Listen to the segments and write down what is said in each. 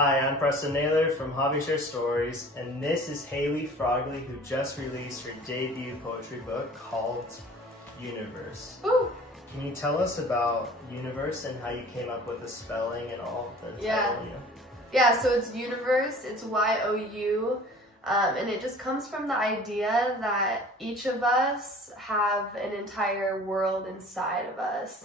Hi, I'm Preston Naylor from Hobbeeshare Stories, and this is Hailey Frogley, who just released her debut poetry book called Youniverse. Ooh. Can you tell us about Youniverse and how you came up with the spelling and all the title? Yeah, so it's Youniverse, it's Y-O-U, and it just comes from the idea that each of us have an entire world inside of us.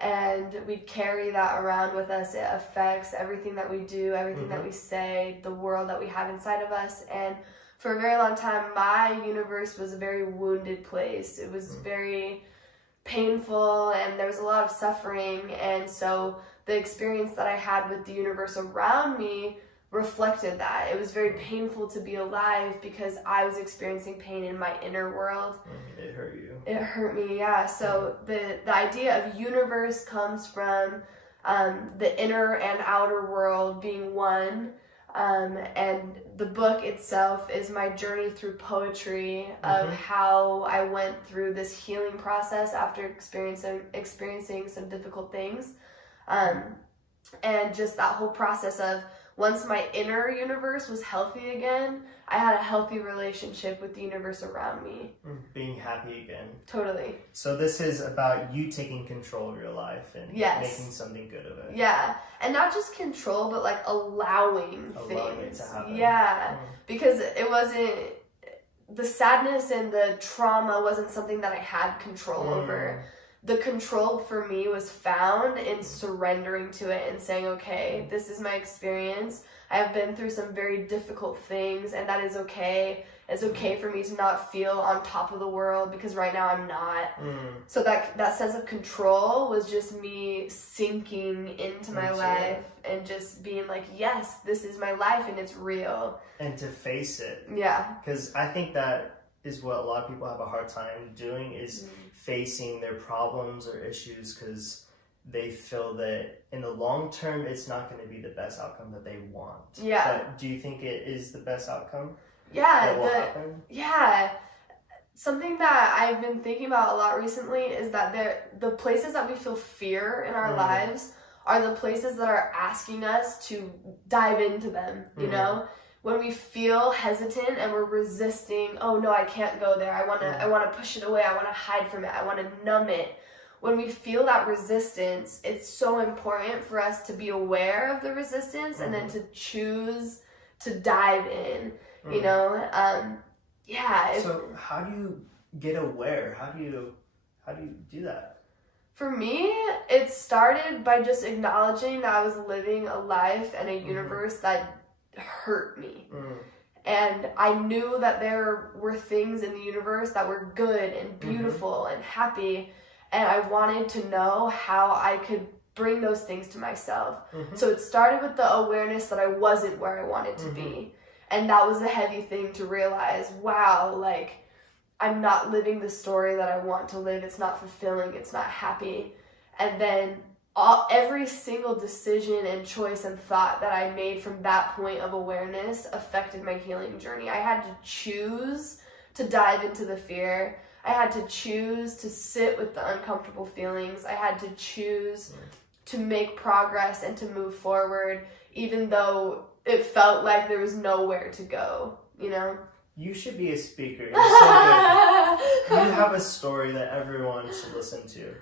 And we carry that around with us. It affects everything that we do, everything that we say, the world that we have inside of us. And for a very long time, my universe was a very wounded place. It was very painful, and there was a lot of suffering. And so the experience that I had with the universe around me reflected that. It was very painful to be alive because I was experiencing pain in my inner world. It hurt you. It hurt me, yeah. So the idea of universe comes from the inner and outer world being one. And the book itself is my journey through poetry of how I went through this healing process after experiencing some difficult things. And just that whole process of once my inner universe was healthy again, I had a healthy relationship with the universe around me. Being happy again. Totally. So this is about you taking control of your life and making something good of it. Yeah. And not just control, but like allowing things. It to happen. Yeah. Because it wasn't, the sadness and the trauma wasn't something that I had control over. The control for me was found in surrendering to it and saying, okay, this is my experience. I have been through some very difficult things, and that is okay. It's okay for me to not feel on top of the world because right now I'm not. So that sense of control was just me sinking into my life and just being like, yes, this is my life and it's real. And to face it. Yeah. Because I think that is what a lot of people have a hard time doing is facing their problems or issues because they feel that in the long term it's not going to be the best outcome that they want. Yeah. But do you think it is the best outcome? Yeah. Something that I've been thinking about a lot recently is that the places that we feel fear in our lives are the places that are asking us to dive into them, you know? When we feel hesitant and we're resisting, oh no, I can't go there. I want to push it away. I want to hide from it. I want to numb it. When we feel that resistance, it's so important for us to be aware of the resistance and then to choose to dive in, you know? So how do you get aware? How do you do that? For me, it started by just acknowledging that I was living a life and a universe that hurt me. And I knew that there were things in the universe that were good and beautiful and happy, and I wanted to know how I could bring those things to myself. So it started with the awareness that I wasn't where I wanted to be, and that was a heavy thing to realize. Wow, like I'm not living the story that I want to live. It's not fulfilling, it's not happy. And then every single decision and choice and thought that I made from that point of awareness affected my healing journey. I had to choose to dive into the fear. I had to choose to sit with the uncomfortable feelings. I had to choose to make progress and to move forward, even though it felt like there was nowhere to go, you know? You should be a speaker. You're so good. You have a story that everyone should listen to.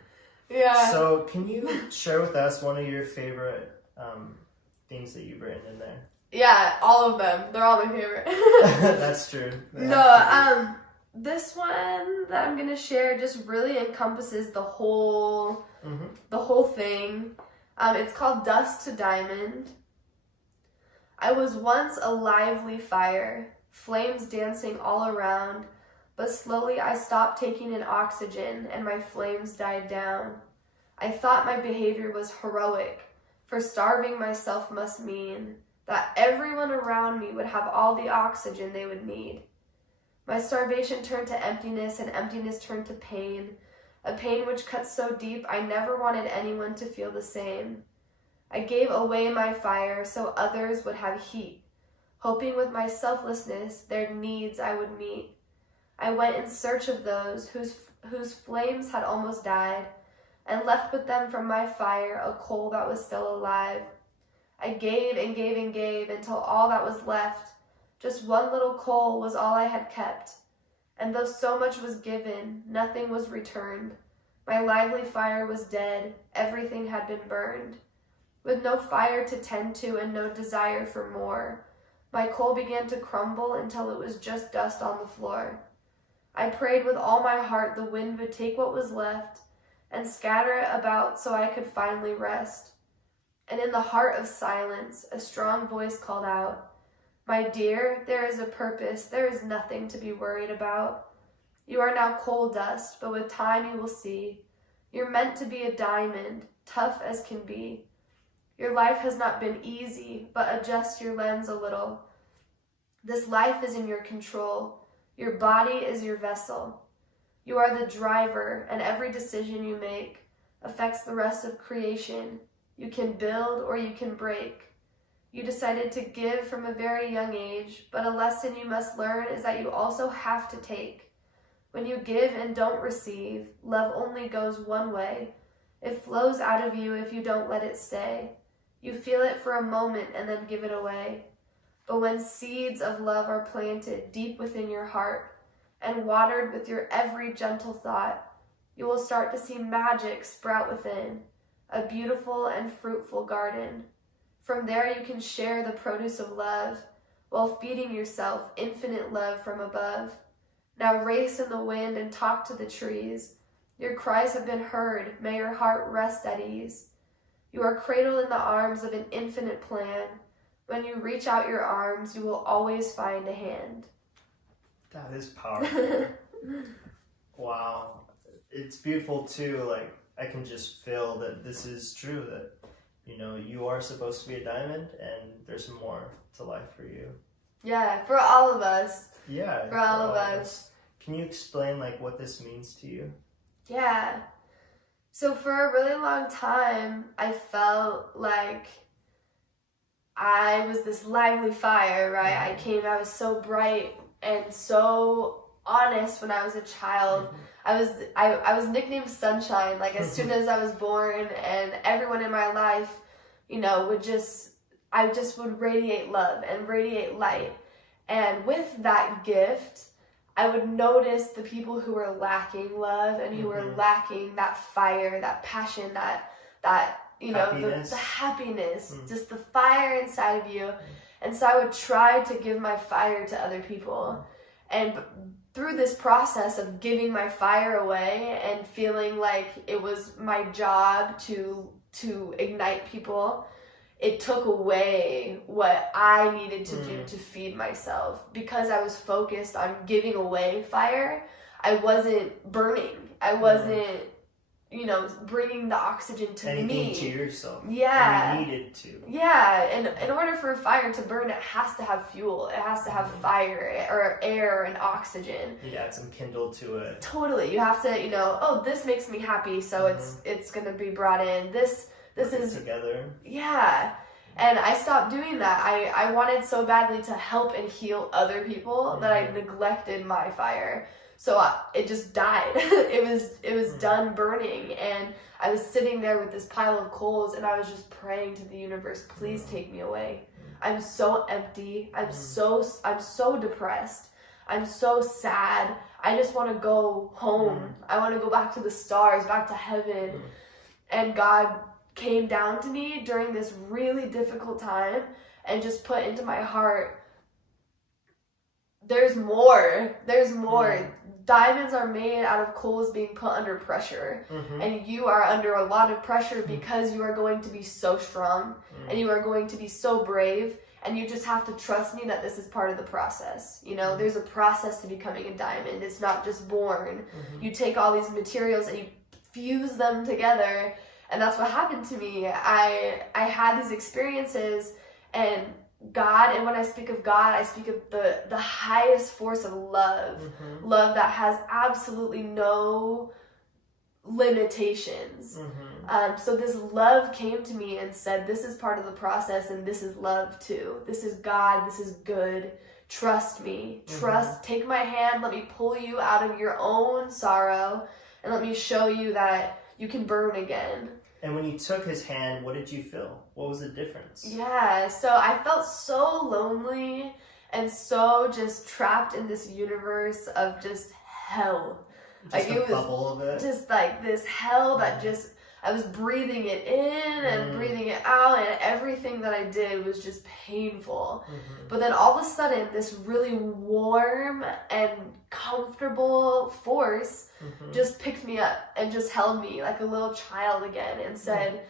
Yeah. So can you share with us one of your favorite things that you've written in there? Yeah, all of them. They're all my favorite. That's true. This one that I'm gonna share just really encompasses the whole thing. It's called Dust to Diamond. I was once a lively fire, flames dancing all around. But slowly I stopped taking in oxygen and my flames died down. I thought my behavior was heroic, for starving myself must mean that everyone around me would have all the oxygen they would need. My starvation turned to emptiness and emptiness turned to pain, a pain which cut so deep I never wanted anyone to feel the same. I gave away my fire so others would have heat, hoping with my selflessness their needs I would meet. I went in search of those whose flames had almost died, and left with them from my fire a coal that was still alive. I gave and gave and gave until all that was left, just one little coal, was all I had kept. And though so much was given, nothing was returned. My lively fire was dead, everything had been burned. With no fire to tend to and no desire for more, my coal began to crumble until it was just dust on the floor. I prayed with all my heart the wind would take what was left and scatter it about so I could finally rest. And in the heart of silence, a strong voice called out, "My dear, there is a purpose, there is nothing to be worried about. You are now coal dust, but with time you will see. You're meant to be a diamond, tough as can be. Your life has not been easy, but adjust your lens a little. This life is in your control. Your body is your vessel. You are the driver, and every decision you make affects the rest of creation. You can build or you can break. You decided to give from a very young age, but a lesson you must learn is that you also have to take. When you give and don't receive, love only goes one way. It flows out of you if you don't let it stay. You feel it for a moment and then give it away. But when seeds of love are planted deep within your heart and watered with your every gentle thought, you will start to see magic sprout within, a beautiful and fruitful garden. From there you can share the produce of love while feeding yourself infinite love from above. Now race in the wind and talk to the trees. Your cries have been heard. May your heart rest at ease. You are cradled in the arms of an infinite plan. When you reach out your arms, you will always find a hand." That is powerful. Wow. It's beautiful too. Like, I can just feel that this is true, that, you know, you are supposed to be a diamond and there's more to life for you. Yeah, for all of us. Yeah. For all of us. Can you explain, like, what this means to you? Yeah. So for a really long time, I felt like I was this lively fire, right? I was so bright and so honest when I was a child. I was nicknamed Sunshine, like, as soon as I was born, and everyone in my life, you know, I just would radiate love and radiate light. And with that gift, I would notice the people who were lacking love and who were lacking that fire, that passion, that you know, the happiness, just the fire inside of you. And so I would try to give my fire to other people. And through this process of giving my fire away and feeling like it was my job to ignite people, it took away what I needed to do to feed myself. Because I was focused on giving away fire, I wasn't burning. I wasn't, you know, bringing the oxygen to me. To yourself. Yeah. And you needed to. Yeah, and in order for a fire to burn, it has to have fuel. It has to have fire or air and oxygen. You add some kindle to it. Totally. You have to, you know, oh, this makes me happy, so it's going to be brought in. This is together. Yeah. And I stopped doing that. I wanted so badly to help and heal other people that I neglected my fire. So it just died. It was done burning, and I was sitting there with this pile of coals, and I was just praying to the universe, please take me away. I'm so empty. I'm so depressed. I'm so sad. I just want to go home. I want to go back to the stars, back to heaven. And God came down to me during this really difficult time and just put into my heart, there's more. Diamonds are made out of coals being put under pressure. And you are under a lot of pressure because you are going to be so strong and you are going to be so brave, and you just have to trust me that this is part of the process. You know, there's a process to becoming a diamond. It's not just born. You take all these materials and you fuse them together, and that's what happened to me. I had these experiences, and God, and when I speak of God, I speak of the highest force of love. Love that has absolutely no limitations. So this love came to me and said, this is part of the process, and this is love too. This is God, this is good. Trust me. Take my hand, let me pull you out of your own sorrow, and let me show you that you can burn again. And when you took his hand, what did you feel? what was the difference? Yeah, so I felt so lonely and so just trapped in this universe of just hell. Just like, it was bubble of it. Just like this hell that just, I was breathing it in and breathing it out, and everything that I did was just painful. But then all of a sudden, this really warm and comfortable force just picked me up and just held me like a little child again and said,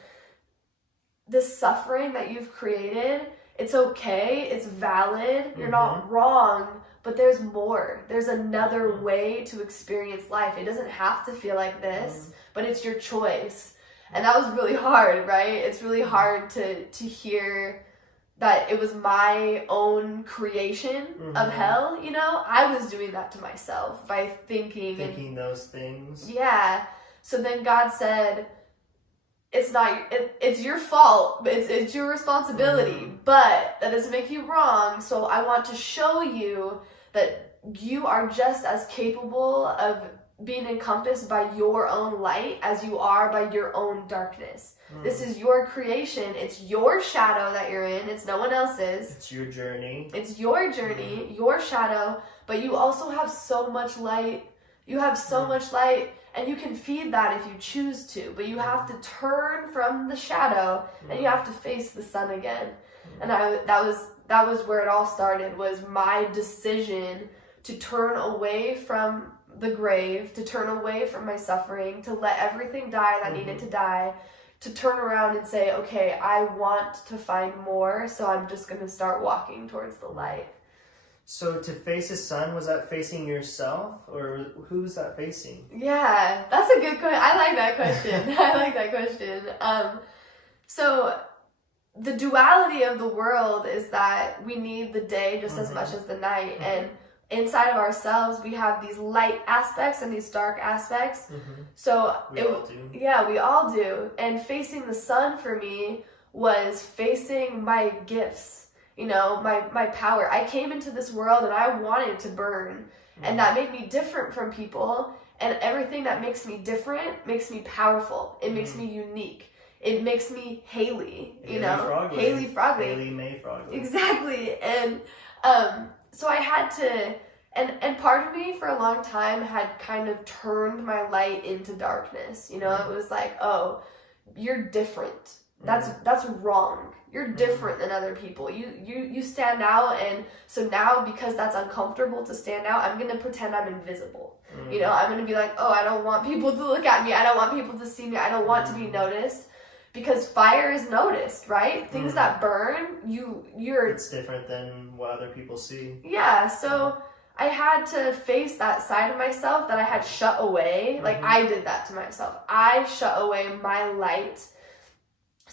this suffering that you've created, it's okay, it's valid, you're not wrong, but there's more. There's another way to experience life. It doesn't have to feel like this, but it's your choice. And that was really hard, right? It's really hard to hear that it was my own creation of hell, you know? I was doing that to myself by thinking those things. Yeah. So then God said, it's not, it's your fault, it's your responsibility, but that doesn't make you wrong. So I want to show you that you are just as capable of being encompassed by your own light as you are by your own darkness. This is your creation. It's your shadow that you're in. It's no one else's. It's your journey. It's your journey, your shadow, but you also have so much light. You have so much light, and you can feed that if you choose to, but you have to turn from the shadow and you have to face the sun again. And that was where it all started, was my decision to turn away from the grave, to turn away from my suffering, to let everything die that needed to die, to turn around and say, okay, I want to find more, so I'm just going to start walking towards the light. So to face the sun, was that facing yourself, or who's that facing? Yeah, that's a good question. I like that question. I like that question. So the duality of the world is that we need the day just as much as the night. And inside of ourselves, we have these light aspects and these dark aspects. So we all do. Yeah, we all do. And facing the sun for me was facing my gifts. You know, my power. I came into this world and I wanted to burn. And that made me different from people. And everything that makes me different makes me powerful. It makes me unique. It makes me Hailey, you know? Frogley. Hailey Frogley. Hailey May Frogley. Exactly. And so I had to, and part of me for a long time had kind of turned my light into darkness. You know, it was like, oh, you're different. That's wrong. You're different than other people. You stand out, and so now because that's uncomfortable to stand out, I'm gonna pretend I'm invisible. You know, I'm gonna be like, oh, I don't want people to look at me. I don't want people to see me. I don't want to be noticed, because fire is noticed, right? Things that burn, you're. It's different than what other people see. Yeah. So I had to face that side of myself that I had shut away. Like I did that to myself. I shut away my light.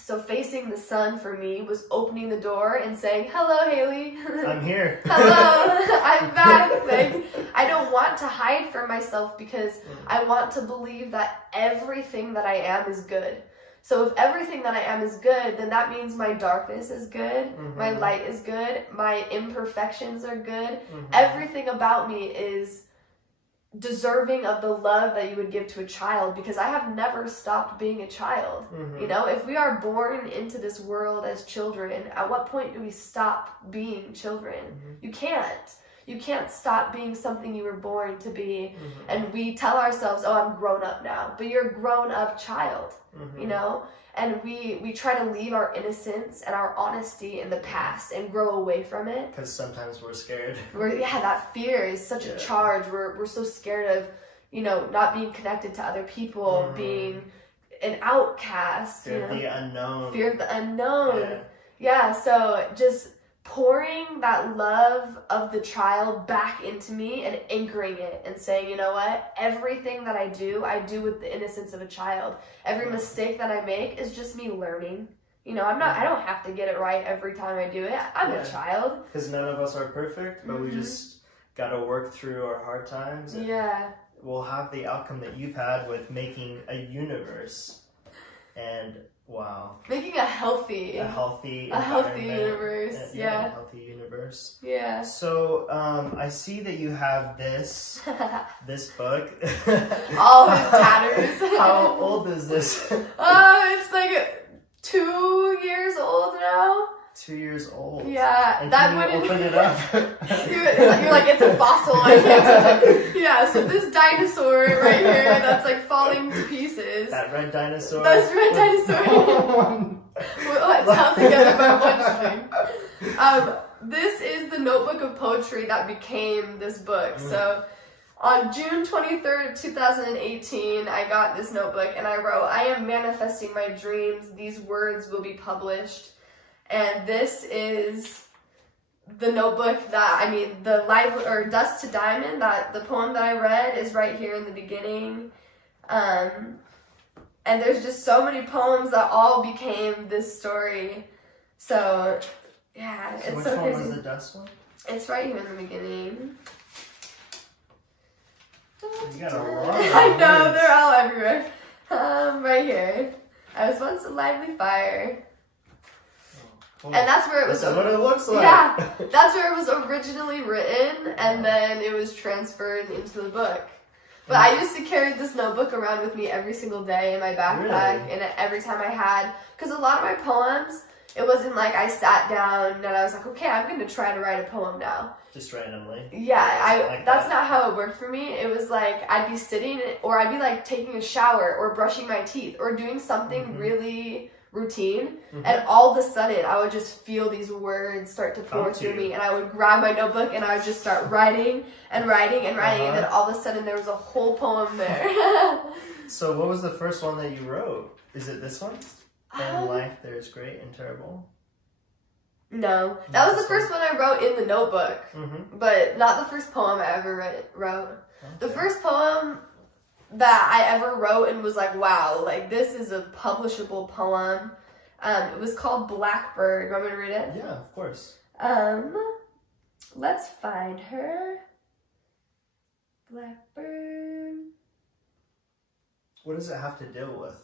So facing the sun for me was opening the door and saying, hello, Hailey. I'm here. Hello, I'm back. Like, I don't want to hide from myself, because I want to believe that everything that I am is good. So if everything that I am is good, then that means my darkness is good, my light is good, my imperfections are good. Everything about me is deserving of the love that you would give to a child, because I have never stopped being a child. You know, if we are born into this world as children, at what point do we stop being children? You can't stop being something you were born to be. And we tell ourselves, oh, I'm grown up now, but you're a grown up child. You know, and we try to leave our innocence and our honesty in the past and grow away from it, because sometimes we're scared. That fear is such a charge. We're so scared of, you know, not being connected to other people, being an outcast. Fear of the unknown. Fear of the unknown. Yeah, so just pouring that love of the child back into me and anchoring it and saying, you know what, everything that I do with the innocence of a child. Every mistake that I make is just me learning. You know, I don't have to get it right every time I do it. I'm a child. Because none of us are perfect, but we just got to work through our hard times. And we'll have the outcome that you've had with making a universe. And wow. Making a healthy universe. A healthy universe. Yeah. So, I see that you have this book. All in tatters. How old is this? Oh, it's like 2 years old now. 2 years old. Yeah, and that can you wouldn't. open it up. You're like, it's a fossil. I can't touch it. Yeah, so this dinosaur right here that's like falling to pieces. That red dinosaur. That's red dinosaur. Let's help together by one string. This is the notebook of poetry that became this book. So on June 23rd of 2018, I got this notebook and I wrote, "I am manifesting my dreams. These words will be published." And this is the notebook that, I mean, the Dust to Diamond, that the poem that I read is right here in the beginning. And there's just so many poems that all became this story. So, yeah, So it's which so one crazy. was the dust one? It's right here in the beginning. You got a lot of I know, words. they're all everywhere. Right here. I was once a lively fire. Cool. And that's where it was. That's what it looks like. Yeah, that's where it was originally written, and then it was transferred into the book. But I used to carry this notebook around with me every single day in my backpack, Really? and every time I had, because a lot of my poems, it wasn't like I sat down and I was like, okay, I'm going to try to write a poem now. Just randomly. Yeah, Like that's that. not how it worked for me. It was like I'd be sitting, or I'd be like taking a shower, or brushing my teeth, or doing something really routine, and all of a sudden I would just feel these words start to pour through me, and I would grab my notebook and I would just start writing and writing and writing, and then all of a sudden there was a whole poem there. So what was the first one that you wrote? Is it this one? In life there's great and terrible? No, that was the first one I wrote in the notebook, but not the first poem I ever wrote. Okay. The first poem that I ever wrote and was like, wow, like this is a publishable poem. It was called Blackbird. You want me to read it? Yeah, of course. Let's find her. Blackbird. What does it have to deal with?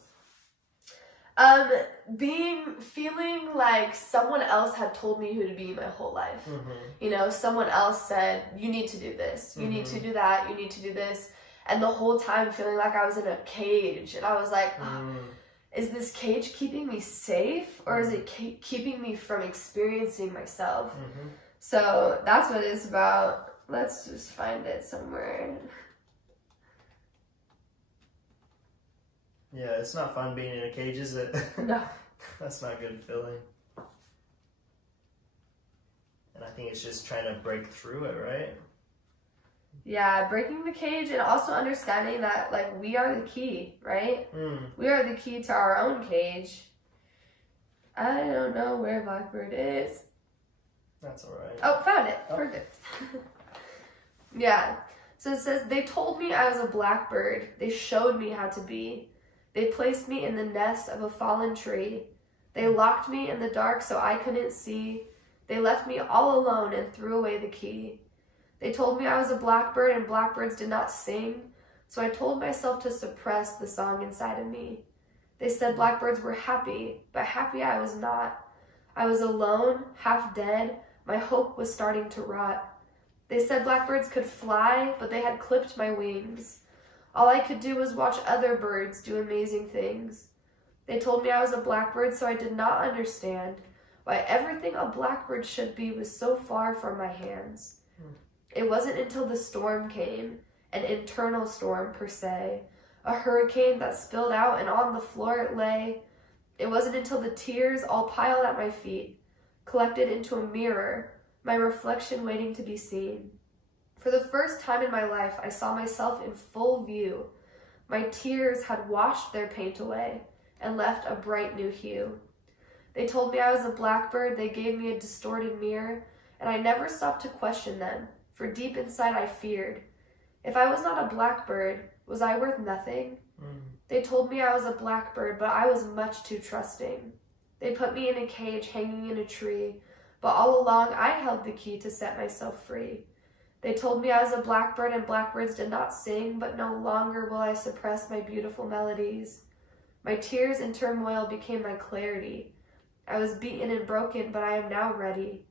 Feeling like someone else had told me who to be my whole life. You know, someone else said, you need to do this, you need to do that, you need to do this. And the whole time feeling like I was in a cage. And I was like, is this cage keeping me safe? Or is it keeping me from experiencing myself? So that's what it's about. Let's just find it somewhere. Yeah, it's not fun being in a cage, is it? No. That's not a good feeling. And I think it's just trying to break through it, right? Yeah, breaking the cage, and also understanding that, like, we are the key, right? We are the key to our own cage. I don't know where Blackbird is. That's alright. Oh, found it. Perfect. Yeah. So it says, they told me I was a blackbird. They showed me how to be. They placed me in the nest of a fallen tree. They locked me in the dark so I couldn't see. They left me all alone and threw away the key. They told me I was a blackbird and blackbirds did not sing, so I told myself to suppress the song inside of me. They said blackbirds were happy, but happy I was not. I was alone, half dead. My hope was starting to rot. They said blackbirds could fly, but they had clipped my wings. All I could do was watch other birds do amazing things. They told me I was a blackbird, so I did not understand why everything a blackbird should be was so far from my hands. It wasn't until the storm came, an internal storm per se, a hurricane that spilled out and on the floor it lay. It wasn't until the tears all piled at my feet, collected into a mirror, my reflection waiting to be seen. For the first time in my life, I saw myself in full view. My tears had washed their paint away and left a bright new hue. They told me I was a blackbird, they gave me a distorted mirror, and I never stopped to question them, for deep inside I feared. If I was not a blackbird, was I worth nothing? They told me I was a blackbird, but I was much too trusting. They put me in a cage hanging in a tree, but all along I held the key to set myself free. They told me I was a blackbird and blackbirds did not sing, but no longer will I suppress my beautiful melodies. My tears and turmoil became my clarity. I was beaten and broken, but I am now ready.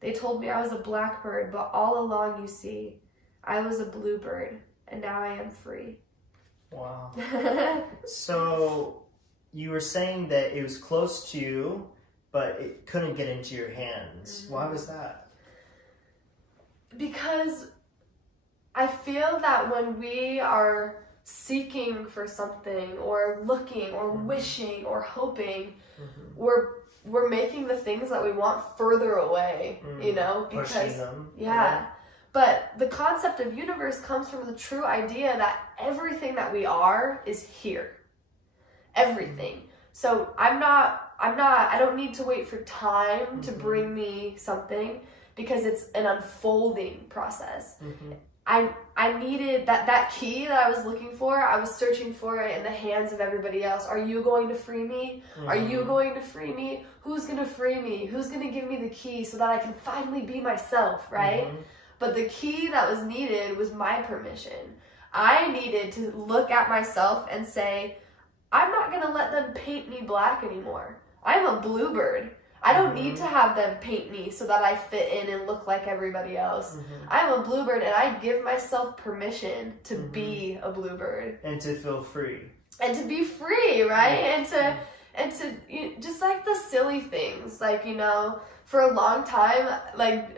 They told me I was a blackbird, but all along, you see, I was a bluebird, and now I am free. Wow. So, you were saying that it was close to you, but it couldn't get into your hands. Why was that? Because I feel that when we are seeking for something or looking or wishing or hoping, we're making the things that we want further away, you know, because pushing them. yeah. But the concept of universe comes from the true idea that everything that we are is here. Everything. So I don't need to wait for time to bring me something, because it's an unfolding process. I needed that key that I was looking for. I was searching for it in the hands of everybody else. Are you going to free me? Are you going to free me? Who's going to free me? Who's going to give me the key so that I can finally be myself, right? But the key that was needed was my permission. I needed to look at myself and say, I'm not going to let them paint me black anymore. I'm a bluebird. I don't need to have them paint me so that I fit in and look like everybody else. I'm a bluebird, and I give myself permission to be a bluebird. And to feel free. And to be free, right? And to just like the silly things, like, you know, for a long time, like,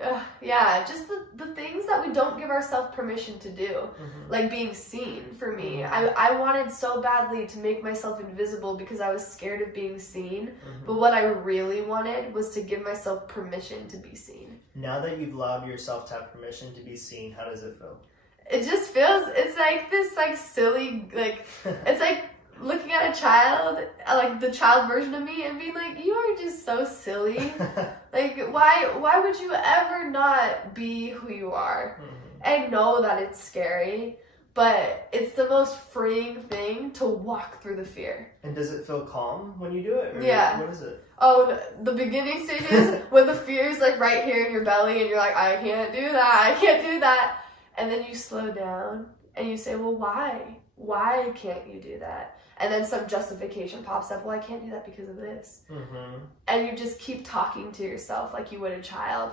just the things that we don't give ourselves permission to do, like being seen. For me, I wanted so badly to make myself invisible because I was scared of being seen, but what I really wanted was to give myself permission to be seen. Now that you've allowed yourself to have permission to be seen, how does it feel? It just feels, it's like this like silly, like, it's like looking at a child, like the child version of me, and being like, you are just so silly. Like, why would you ever not be who you are? I know that it's scary, but it's the most freeing thing to walk through the fear. And does it feel calm when you do it? Or yeah. What is it? Oh, the beginning stages, when the fear is like right here in your belly and you're like, I can't do that, I can't do that. And then you slow down and you say, well, why? Why can't you do that? And then some justification pops up. Well, I can't do that because of this. And you just keep talking to yourself like you would a child.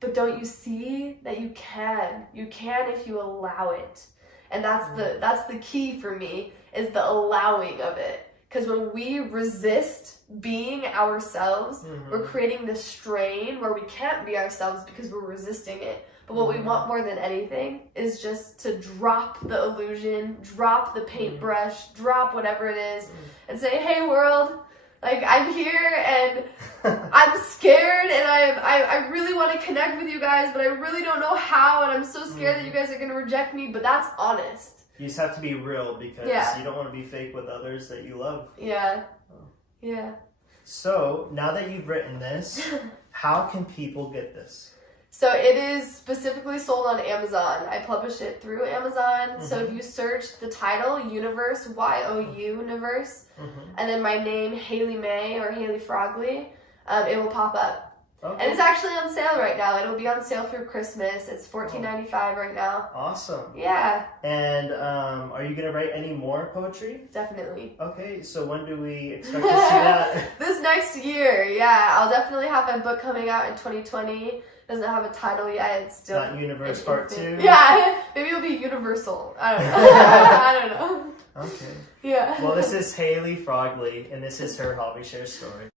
But don't you see that you can? You can if you allow it. And that's the key for me, is the allowing of it. Because when we resist being ourselves, we're creating this strain where we can't be ourselves because we're resisting it. But what we want more than anything is just to drop the illusion, drop the paintbrush, drop whatever it is, and say, hey world, like, I'm here and I'm scared and I really want to connect with you guys, but I really don't know how, and I'm so scared that you guys are going to reject me. But that's honest. You just have to be real, because you don't want to be fake with others that you love. Yeah. Yeah. So, now that you've written this, how can people get this? So it is specifically sold on Amazon. I publish it through Amazon. So if you search the title, Youniverse, Youniverse, and then my name, Hailey May or Hailey Frogley, it will pop up. Okay. And it's actually on sale right now. It'll be on sale through Christmas. It's $14.95 right now. Awesome. Yeah. And are you going to write any more poetry? Definitely. Okay, so when do we expect to see that? This next year, yeah. I'll definitely have my book coming out in 2020. Doesn't have a title yet. It's still not Youniverse Part 2. Yeah, maybe it'll be Universal. I don't know. I don't know. Okay. Yeah. Well, this is Hailey Frogley, and this is her Hobbeeshare story.